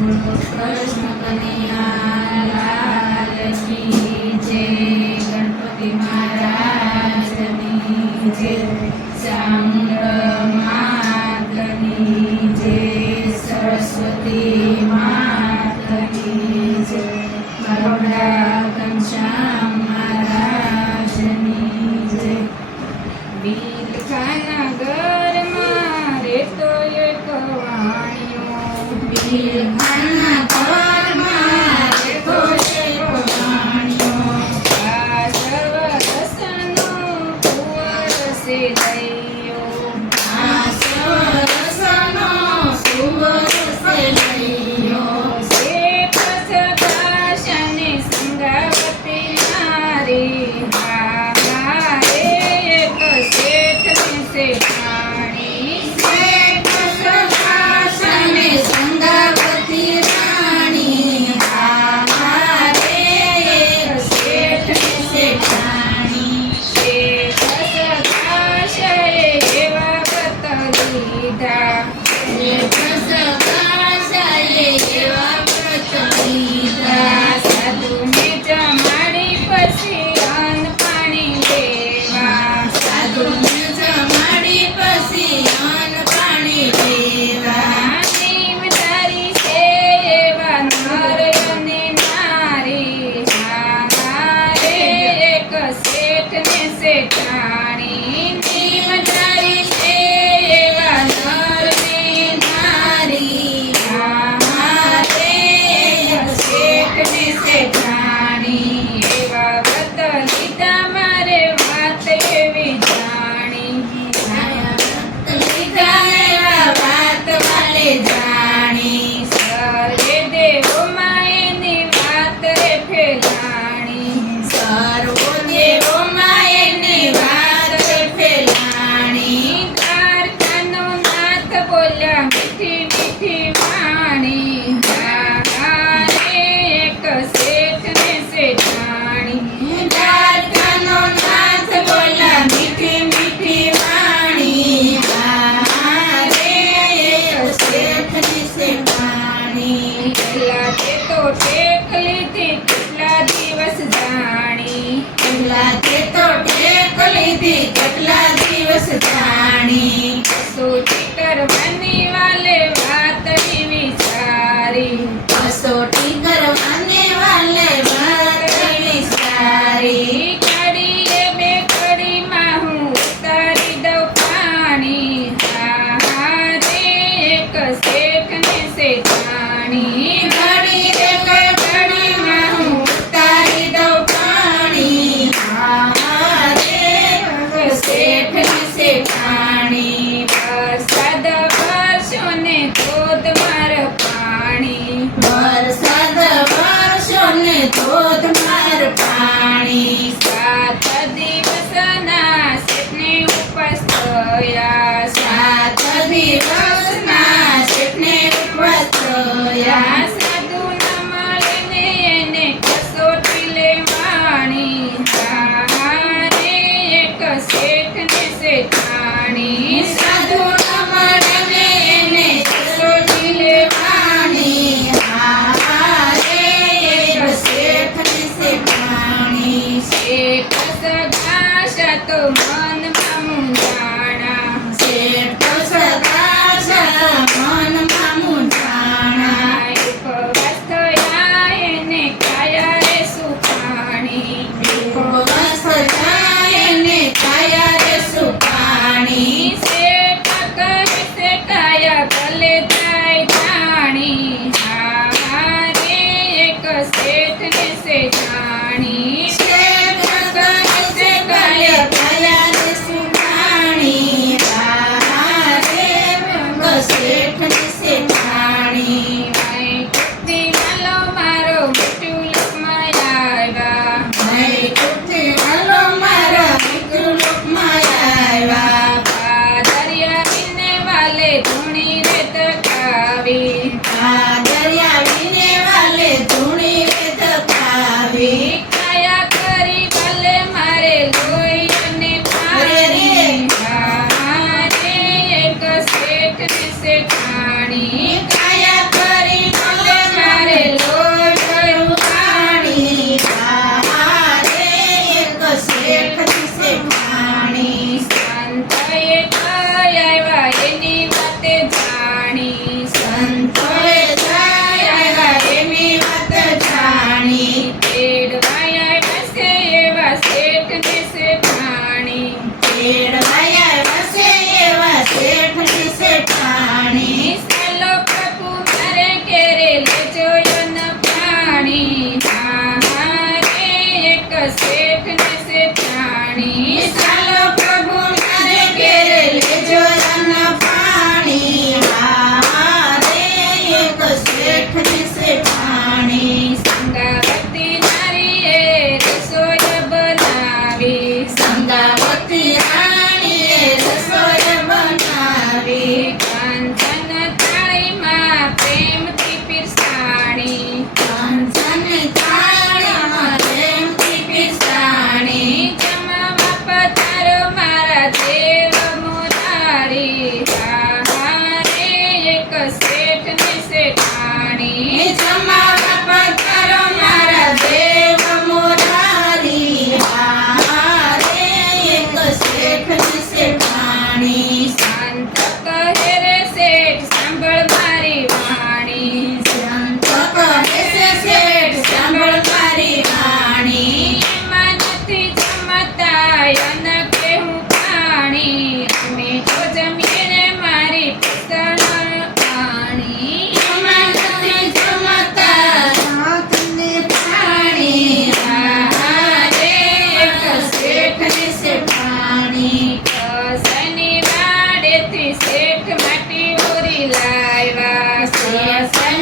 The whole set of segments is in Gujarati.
બોલો કૃષ્ણ કનૈયા લાલ કી જય. ગણપતિ મહારાજની જય. ચામુંડ માતની જય. સરસ્વતી માતની જય. બરોડા ઘનશ્યામ મહારાજની જય. બિલખાના ઘરમાં રહેતો એક વાણિયો. બિલખાના ઘરમાં રહેતો એક વાણિયો. આ સર્વ રસનો કુંવર છે દૈયો. આ સર્વ રસનો કુંવર છે દૈયો. શેઠ સદાશ અને સંગાવતી નારી. શેઠ સદાશ અને સંગાવતી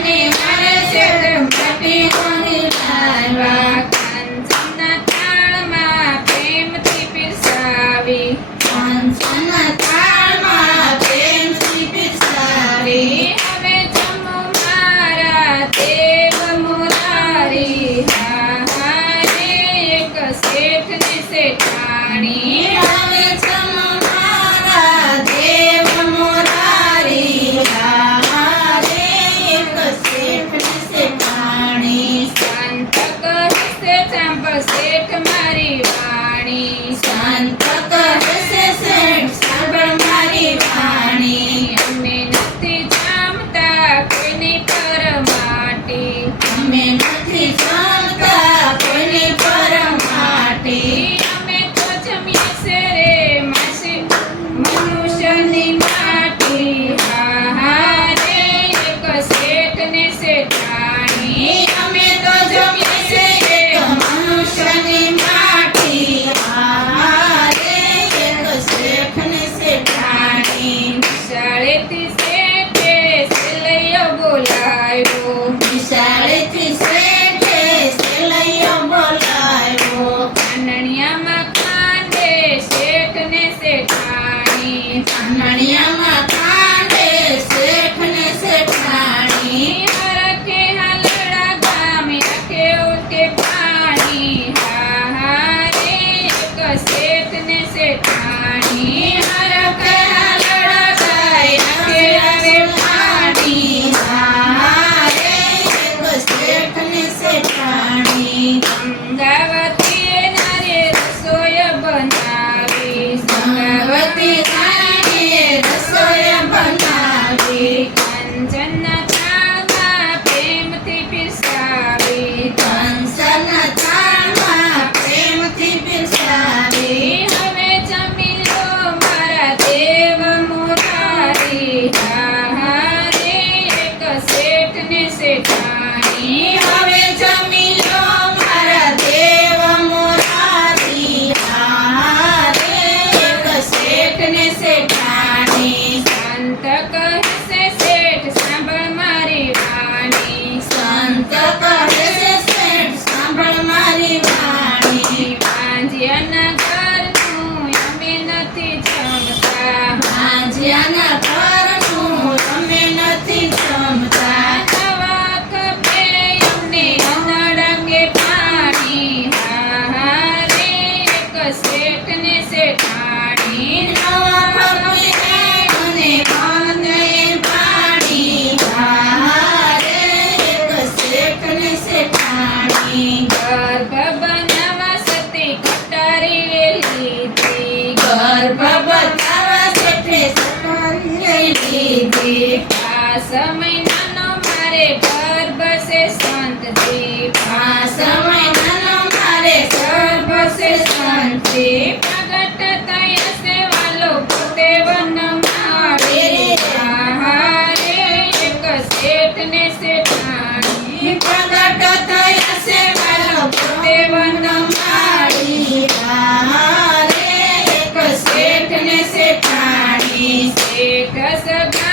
પાણી મારે શેઠ માટીઓની લાવ્યા. કાંચનના થાળમાં પ્રેમથી પીરસાવી. કાંચનના થાળમાં પ્રેમથી પીરસાવી. હવે જમો મારા દેવ મુરારી. હા હા રે એક શેઠ ને શેઠાણી. હવે જમો મારા દેવ મોરારી. હા રે એક શેઠ ને શેઠાણી. શાંત કહેશે સાંભળ શેઠ મારી વાણી. શાંત કહેશે શેઠ સાંભળ મારી વાણી. અમે નથી જામતા કોઈની પરમાટી. અમે નથી જાણતા કોઈની પરમાટી. અમે તો જમીએ છે રે માસી મનુષ્યની માટી. હા હા રે એક શેઠ ને શેઠાણી. અમે તો જમીએ છીએ એક મનુષ્યની માટી. હા રે એક શેઠ ને શેઠાણી. શાળેથી શેઠે સેલૈયો બોલાવ્યો. નિશાળેથી શેઠે સેલૈયો બોલાવ્યો. કાનણિયામાં કાંડે શેઠ ને શેઠાણી. કાનણિયામાં કાંડે શેઠ ને શેઠાણી. હરખે હાલડા ગામે આખે ઉઠે પાણી. હા હા રે એક શેઠ ને શેઠાણી. હરખે હાલડા ગાય આખે આવે પાણી. હા રે એક શેઠ ને શેઠાણી. ગંગાવતીએ નારે રસોઈ બનાવી. ગંગાવતી રાણીએ રસોઈ બનાવી. કાંચનના થાળમાં પ્રેમથી પીરસાવી. કંસના થાળમાં પ્રેમથી પીરસાવી. હવે જમી લો મારા દેવ મુરારી. હા હા રે એક શેઠ ને શેઠાણી. હવે જમી લો મારા દેવ મોરારી. હા રે એક શેઠ ને શેઠાણી. શાંત કહેશે શેઠ સાંભળ મારી વાણી. સંત કહેશે શેઠ સાંભળ મારી વાણી. વાંજિયાના ઘરનું અમે નથી જમતા. ભાંજિયાના ઘરનું તમે નથી જમતા. નવા કપે અમને અનડંગે પાણી. હા હા રે એક શેઠ ને શેઠાણી. નવા ખપે અને મને પાણી. હા રે એક શેઠ ને શેઠાણી. ગર્ભ બનાવવા સતી કટારી લીધી. ગર્ભ બતાવા શેઠે સટારી લીધી. આ સમયનાનો મારે ગર્ભ છે સંતજી. આ સમયનો મારે ગર્ભ છે સંતી. પ્રગટ થયા છે વાલો પોતે વનમાળી. હા હા રે એક શેઠ ને શેઠાણી. પ્રગટ થયા છે વાલો પોતે વનમાળી. હા રે એક શેઠ ને શેઠાણી. શેઠ સગા